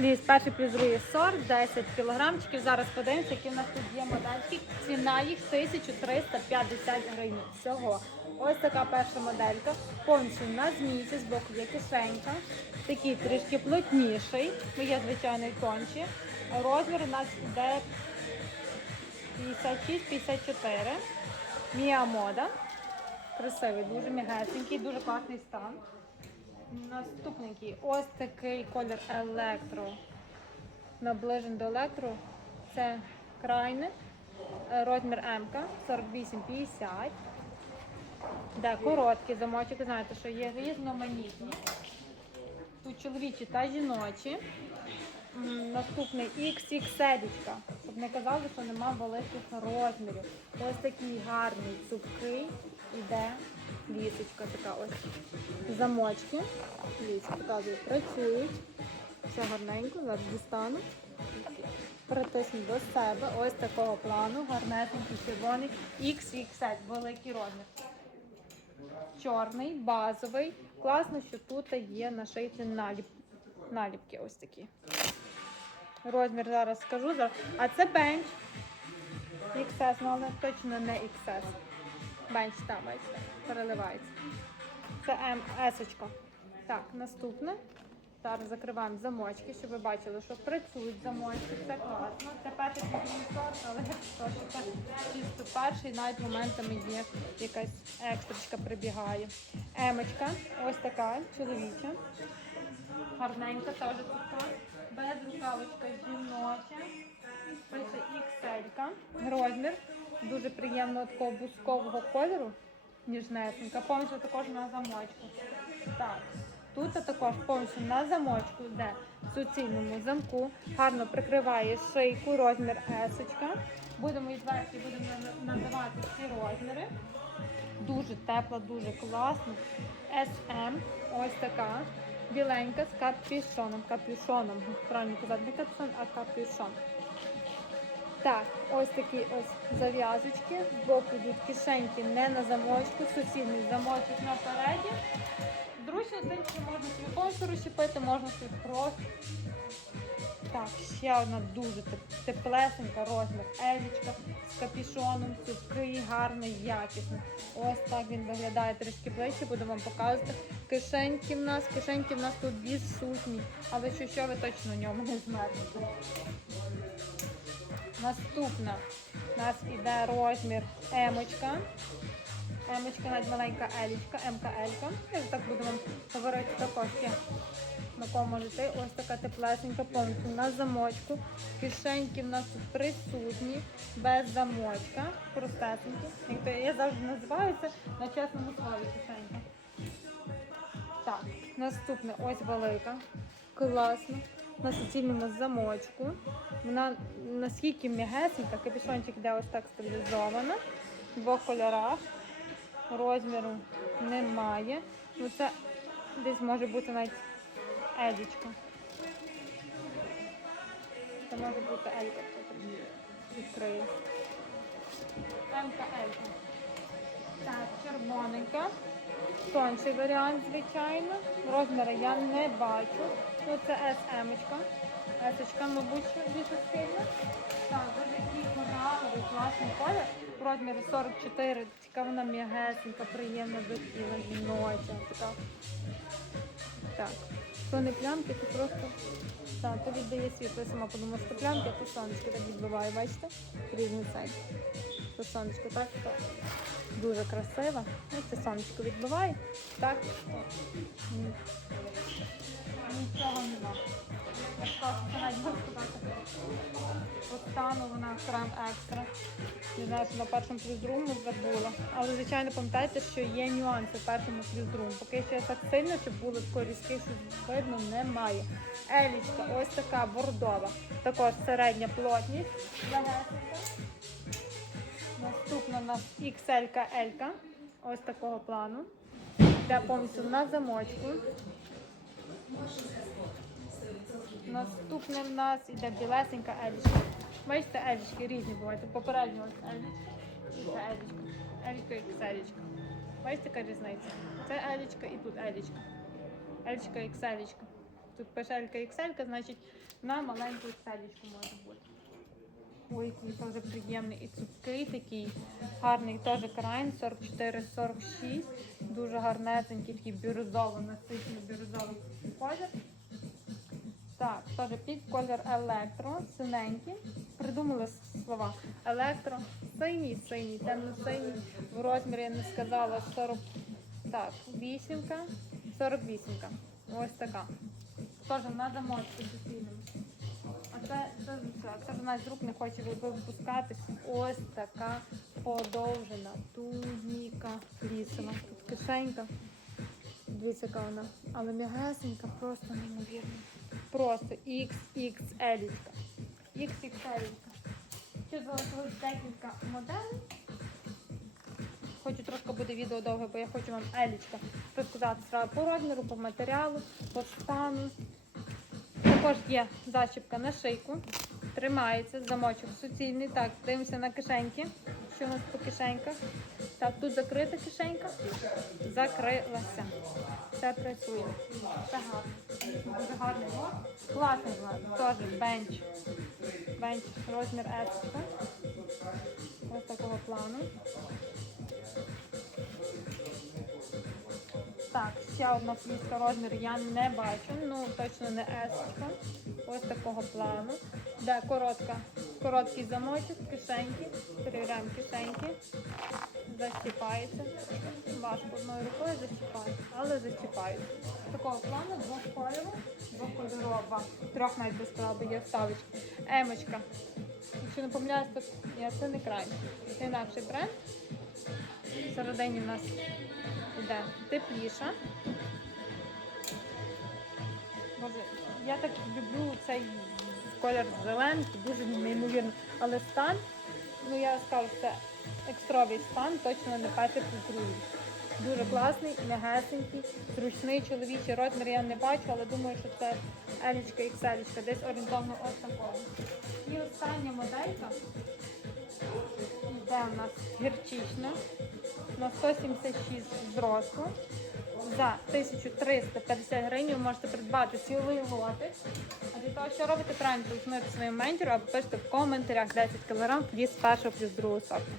Ліс, перший плюс другий сорт, 10 кілограмчиків. Зараз подивимося, які в нас тут є модельки. Ціна їх 1350 гривень. Всього. Ось така перша моделька. Повністю на змійці, з боку є кишенька. Такий трішки плотніший, бо є звичайний тонші. Розмір у нас йде 56-54. Мія мода. Красивий, дуже м'ягесенький, дуже класний стан. Наступненький ось такий колір електро. Наближений до електро. Це крайне. Розмір М 48-50. Де короткий замочок, ви знаєте, що є різноманітні. Тут чоловічі та жіночі. Наступний XXL, щоб не казали, що нема великих розмірів. Ось такий гарний, цупкий, іде лісочка така ось. Замочки. Ліс показую, працюють. Все гарненько, зараз дістану. Притисну до себе. Ось такого плану. Гарнесенький червоний. XXL, великий розмір. Чорний, базовий. Класно, що тут є на шийці наліп... наліпки ось такі. Розмір зараз скажу. А це бенч. XS, ну але точно не XS. Бенч там, бачите, переливається. Це М, S-очка. Так, наступне. Зараз закриваємо замочки, щоб ви бачили, що працюють замочки. Це класно. Це перший сорт, але прошу, це чисто перший, навіть моментами є якась екстрачка прибігає. Емочка, ось така, чоловіча. Гарненька, теж така. Без рукавочка жіноча. Пише XL. Розмір. Дуже приємного такого бускового кольору. Ніжнесенька. Повністю також на замочку. Так. Тут також повністю на замочку, де в суцільному замку. Гарно прикриває шийку, розмір S. Будемо із верхні будемо на- називати всі розміри. Дуже тепла, дуже класно. SM, ось така. Біленька з капюшоном. Капюшоном. Правильно казати, не капюшон, а капюшон. Так, ось такі ось зав'язочки. Збоку йдуть кишеньки не на замочку, суцільний замочок напереді. Зручно тим, що можна собі повністю розщепити, можна собі просто. Так, ще одна дуже теплесенька розмір. Елічка з капюшоном, цупкий, гарний, якісний. Ось так він виглядає трішки ближче, буду вам показувати. Кишеньки в нас, кишеньки в нас тут відсутні, але що, що ви точно в ньому не змерзнете. Наступна у нас іде розмір емочка. Емочка, навіть маленька елічка, МК Елька. Я так буду вам говорити також. На кому літи. Ось така теплесенька повністю на замочку. Кишеньки в нас тут присутні, без замочка. Простесенькі. Я завжди називаю це на чесному слові кишенька. Так, наступне ось велика. Класно. На суцільному замочку. Вона наскільки м'ягесенька, капюшончик йде ось так стилізовано. В двох кольорах. Розміру немає. Ну це десь може бути навіть едічка. Це може бути елька. хто так Відкриє. Емка елька. Так, червоненька. Тонший варіант, звичайно. Розміри я не бачу. Ну це SM. -очка. S-очка, мабуть, більше сильно. Так, такий кораловий, класний колір. В розмірі 44. Така вона м'ягесенька, приємна до тіла, жіноча. Така. Так. То не плямки, то просто. Так, то віддає світло. Я сама подумала, що плямки, а то сонечко так відбиває, бачите? Різний цей. То сонечко, так, дуже красиво. Це сонечко відбиває. Так, нічого нема. Класно, це навіть можу сказати. По стану вона крем екстра. Не знаю, що на першому плюс другому забула. Але, звичайно, пам'ятайте, що є нюанси в першому плюс другому. Поки що я так сильно, щоб було такої різких, що видно, немає. Елічка, ось така бордова. Також середня плотність. Наступна у нас XL L. Ось такого плану. Йде повністю на замочку. Наступне в нас іде білесенька елічка. Бачите, елічки різні бувають. Попередньо ось елічка. І елічка. Елічка і. Бачите, яка різниця? Це елічка і тут елічка. Елічка і тут пише Елька XL, значить на маленьку XL може бути. Ой, який теж приємний. І цупкий такий гарний теж крайн 44-46. Дуже гарнесенький, такий бірюзово, насичений бірюзовий колір. Так, теж під колір електро, синенький. Придумали слова. Електро, синій, синій, темно-синій. В розмірі я не сказала 40. Так, вісімка, 48. Ось така. Теж на замочку суцільному. Це, це, це, навіть з рук не хоче випускатись. Ось така подовжена туніка лісова. Тут кишенька. Дивіться, яка вона. Але м'ягесенька, просто неймовірно. Просто XXL. XXL. Ще залишилось декілька моделей. Хочу трошки буде відео довге, бо я хочу вам елічка розказати по розміру, по матеріалу, по стану. Також є зачіпка на шийку. Тримається, замочок суцільний. Так, дивимося на кишеньки. Що у нас по кишеньках? Так, тут закрита кишенька. Закрилася. Все працює. Все гарно. Класний лот. Теж бенч. Бенч розмір S. Ось такого плану. Так, ще одна фліска розмір я не бачу, ну точно не S. Ось такого плану. Де коротка, короткий замочок, кишеньки. Перевіряємо кишеньки. Застіпається. Важко одною рукою застіпається, але застіпається. Такого плану двохкольору, двохкольорова. Трьох навіть без сказала, є вставочка. Емочка. Якщо не помиляюсь, то я це не край. Це інакший бренд. Всередині в нас йде тепліша. Боже, я так люблю цей колір зелений, дуже неймовірно. Але стан, ну я скажу, це екстровий стан, точно не перший другий. Дуже класний, м'ягесенький, зручний чоловічий розмір я не бачу, але думаю, що це елічка XL, десь орієнтовно ось такого. І остання моделька. Йде у нас гірчична на 176 зросту. За 1350 гривень ви можете придбати цілий лотик. А для того, що робите правильно, телефонуйте своїм ментору або пишете в коментарях 10 кг плюс першого плюс другого сорту.